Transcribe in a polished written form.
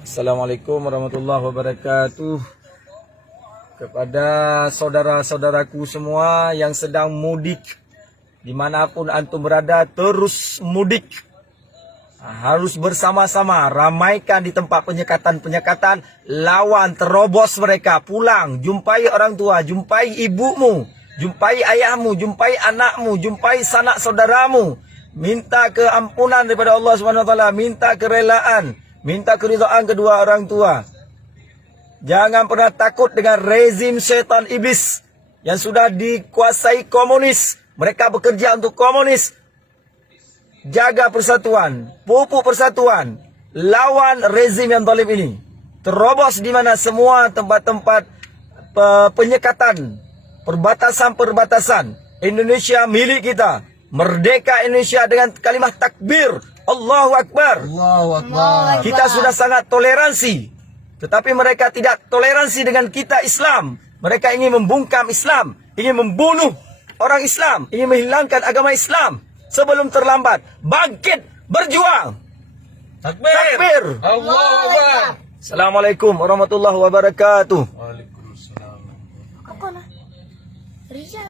Assalamualaikum warahmatullahi wabarakatuh. Kepada saudara-saudaraku semua yang sedang mudik, dimanapun antum berada, terus mudik. Harus bersama-sama, ramaikan di tempat penyekatan-penyekatan, lawan, terobos mereka, pulang, jumpai orang tua, jumpai ibumu, jumpai ayahmu, jumpai anakmu, jumpai sanak saudaramu. Minta keampunan daripada Allah SWT, minta kerelaan, minta keridhaan kedua orang tua. Jangan pernah takut dengan rezim syaitan iblis yang sudah dikuasai komunis. Mereka bekerja untuk komunis. Jaga persatuan, pupuk persatuan, lawan rezim yang zalim ini. Terobos di mana semua tempat-tempat penyekatan, perbatasan-perbatasan. Indonesia milik kita. Merdeka Indonesia dengan kalimat takbir. Allahu Akbar. Allahu Akbar. Kita sudah sangat toleransi. Tetapi mereka tidak toleransi dengan kita Islam. Mereka ingin membungkam Islam. Ingin membunuh orang Islam. Ingin menghilangkan agama Islam. Sebelum terlambat. Bangkit. Berjuang. Takbir. Takbir. Allahu Akbar. Assalamualaikum warahmatullahi wabarakatuh. Waalaikumsalam. Ako na. Rizal.